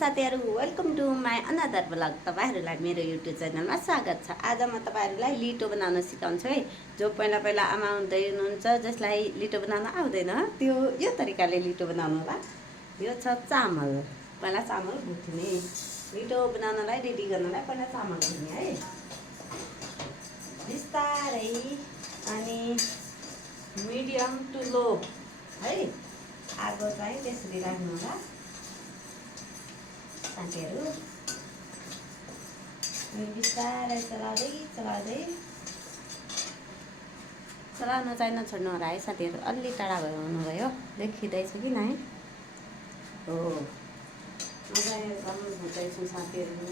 साथीहरू, welcome to my another blog. तपाईँहरूलाई मेरो युट्युब च्यानलमा स्वागत छ। आज म तपाईँहरूलाई लिटो बनाउन सिकाउँछु है। जो पहिला पहिला आमा हुँदै हुनुहुन्छ जसलाई लिटो बनाउन आउँदैन, त्यो यो तरिकाले लिटो बनाउनु होला। यो छ चामल। पहिला चामल भुट्ने, लिटो बनाउनलाई रेडी गर्नलाई पहिला चामल भुट्ने है बिस्तारै। अनि मिडियम टु लो है, आगो चाहिँ त्यसरी राख्नु होला साथीहरू। अनि बिस्तारै चलाउन चाहिँ नछोड्नु होला है साथीहरू। अलि टाढा भयो हुनुभयो, देखिँदैछ कि नै हो। म चाहिँ चामल भुट्दैछु साथीहरू।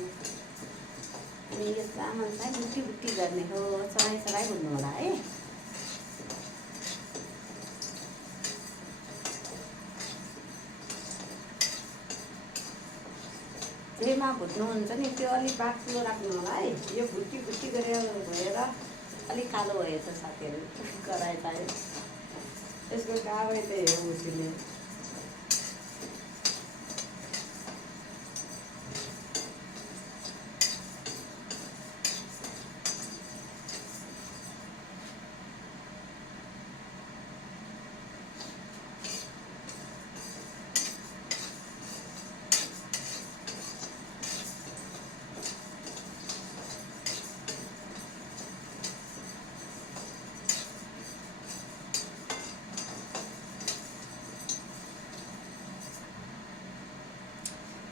अनि यो चामल चाहिँ बुट्टी बुट्टी गर्ने हो, चलाइ भुट्नु होला है। जेमा भुट्नुहुन्छ नि त्यो अलिक बाक्लो राख्नु होला है। यो भुट्टी भुट्टी गरेर भएर अलिक कालो भएछ साथीहरू, कराए चाहिँ यसको कामै त्यही हो भुट्टिने।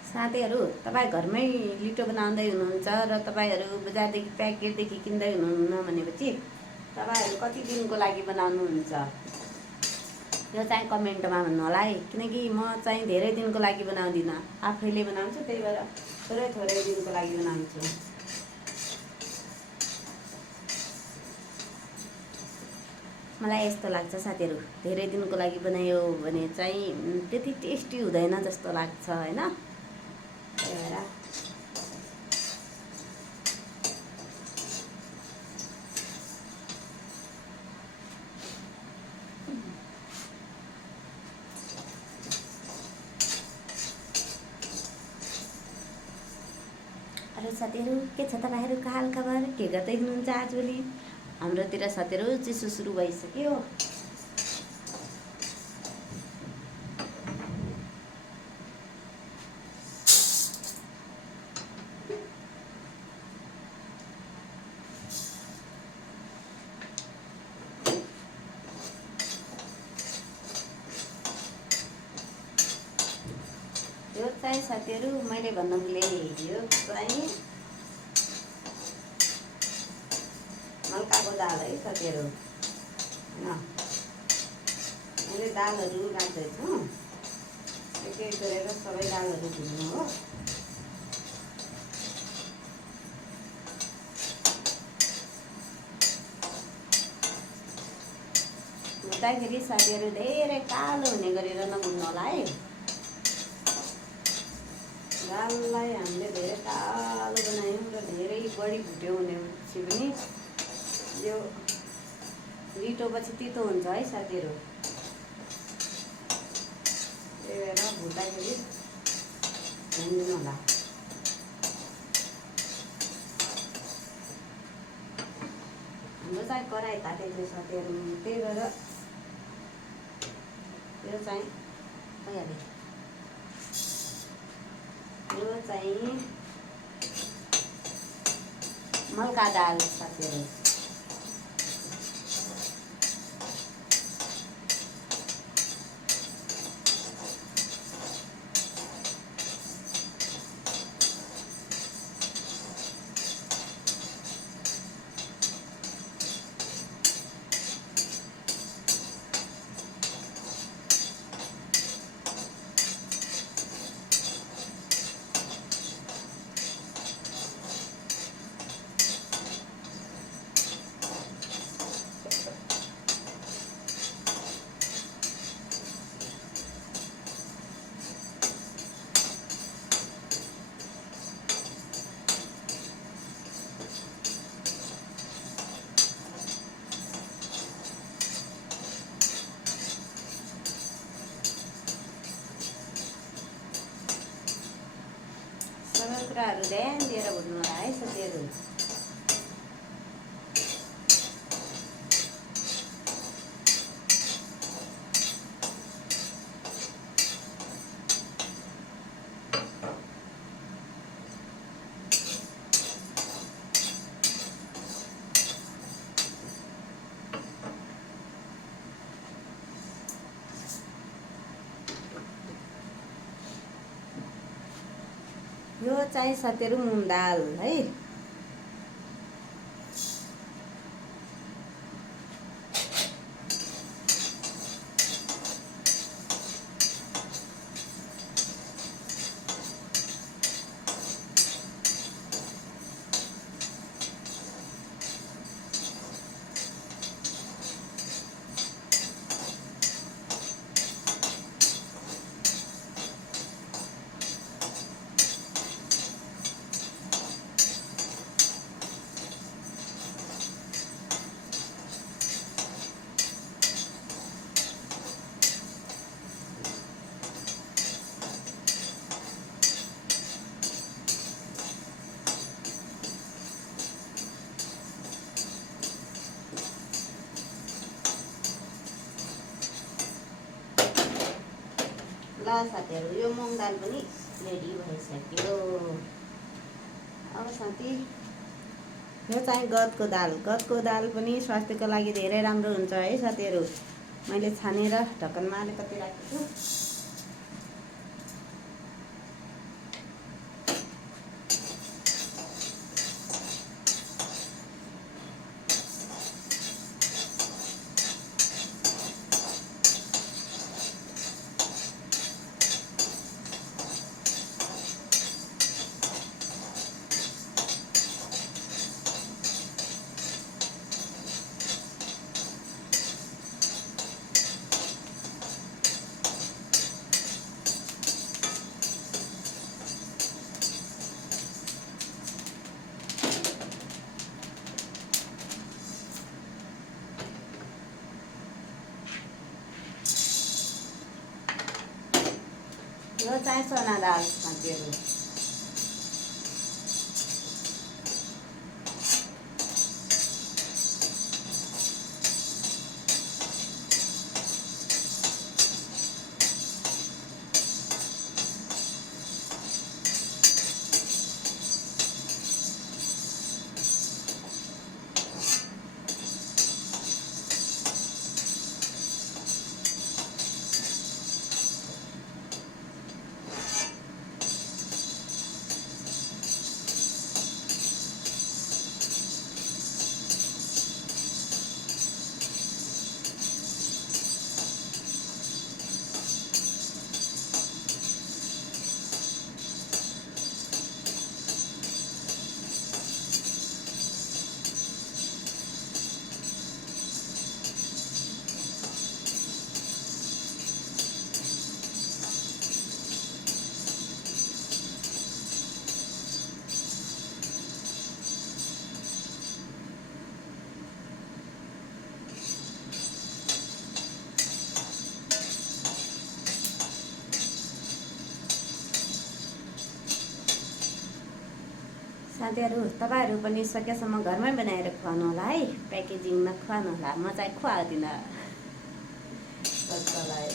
साथीहरू, तपाईँ घरमै लिटो बनाउँदै हुनुहुन्छ र तपाईँहरू बजारदेखि प्याकेटदेखि किन्दै हुनुहुन्न भनेपछि तपाईँहरू कति दिनको लागि बनाउनुहुन्छ यो चाहिँ कमेन्टमा भन्नु होला है। किनकि म चाहिँ धेरै दिनको लागि बनाउँदिनँ, आफैले बनाउँछु, त्यही भएर थोरै थोरै दिनको लागि बनाउँछु। मलाई यस्तो लाग्छ साथीहरू, धेरै दिनको लागि बनायो भने चाहिँ त्यति टेस्टी हुँदैन जस्तो लाग्छ होइन। अरू साथीहरू के छ तपाईँहरूको हाल खबर, के गर्दै हुनुहुन्छ आजभोलि? हाम्रोतिर साथीहरू चिसो सुरु भइसक्यो। यो चाहिँ साथीहरू मैले भन्न मिलेँ, यो चाहिँ मल्काको दाल है साथीहरू होइन। मैले दालहरू राख्दैछु, एक एक गरेर सबै दालहरू धुनु हो। भुट्दाखेरि साथीहरू धेरै कालो हुने गरेर नभुट्नु होला है। दाललाई हामीले धेरै कालो बनायौँ र धेरै बढी भुट्यौँ भनेपछि पनि यो लिटो पछि तितो हुन्छ है साथीहरू। त्यही भएर भुट्दाखेरि ध्यान दिनु होला। हाम्रो चाहिँ कराई तातेको थियो साथीहरू, त्यही भएर यो चाहिँ भइहाल्यो। यो चाहिँ मल्का दाल साथीहरू। कुराहरू ध्यान दिएर भुट्नु होला है साथीहरू। यो चाहिँ साथीहरू मुङ दाल है। ल साथीहरू यो मुङ दाल पनि रेडी भइसक्यो। अब साथी यो चाहिँ गदको दाल। गदको दाल पनि स्वास्थ्यको लागि धेरै राम्रो हुन्छ है साथीहरू। मैले छानेर ढक्कनमा अलिकति राखेको छु। यो चाहिँ चना दाल साथीहरू। साथीहरू तपाईँहरू पनि सकेसम्म घरमै बनाएर खुवाउनु होला है, प्याकेजिङमा खुवाउनु होला। म चाहिँ खुवाउँदिनँ कसैलाई।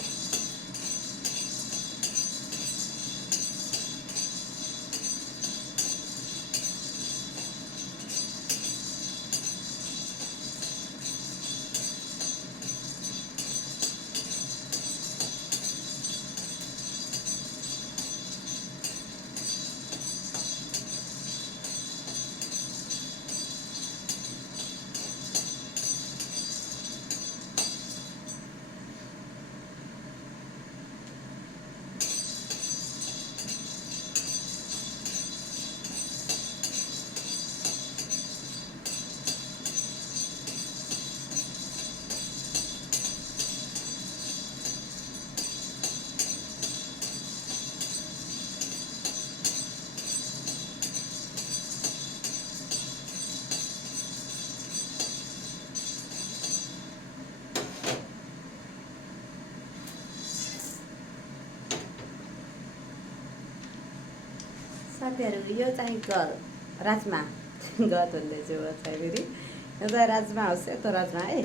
साथीहरू यो चाहिँ राजमा गत भन्दैछु म चाहिँ फेरि यो चाहिँ राजमा होस् सेतो राजमा है।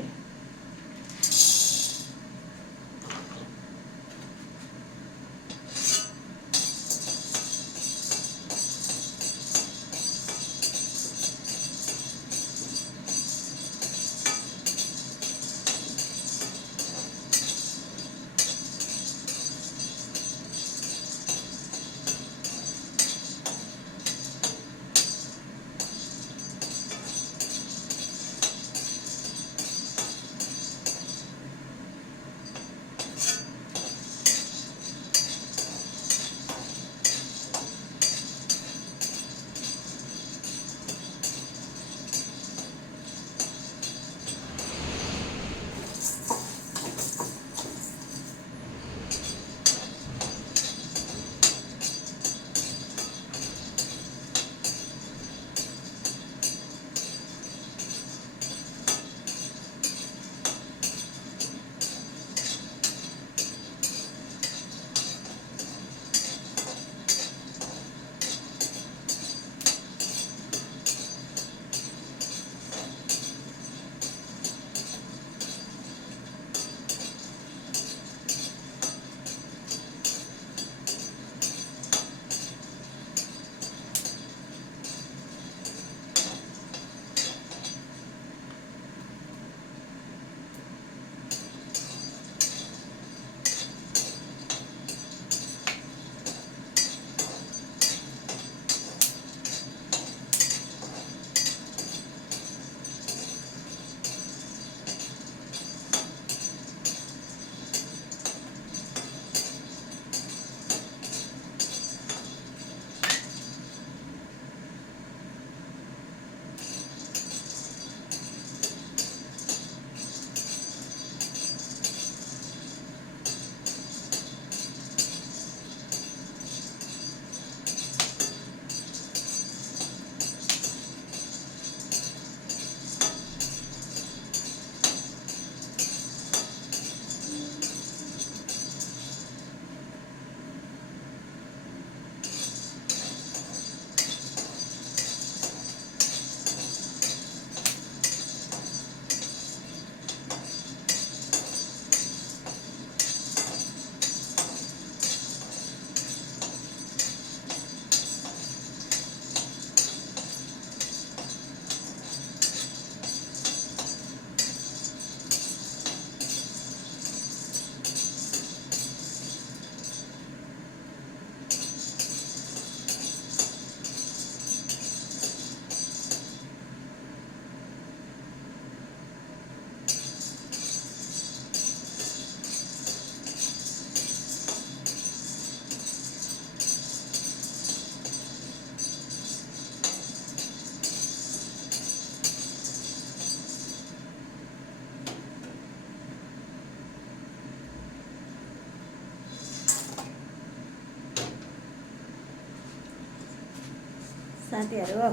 साथीहरू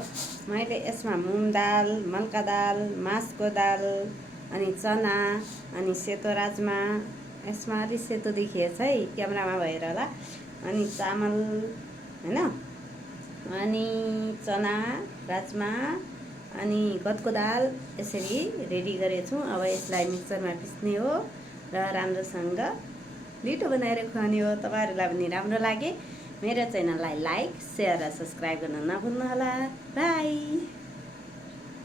मैले यसमा मुङ दाल, मल्का दाल, मासको दाल, अनि चना, अनि सेतो राजमा, यसमा अलि सेतो देखिएछ है क्यामेरामा भएर होला, अनि चामल हैन, अनि चना, राजमा, अनि गतको दाल यसरी रेडी गरेछु। अब यसलाई मिक्सरमा पिस्ने हो र राम्रोसँग लिटो बनाएर खुवाउने हो। तपाईहरुलाई पनि राम्रो लागे मेरो च्यानललाई लाइक, शेयर र सब्स्क्राइब गर्न नभुल्नुहोला। बाई।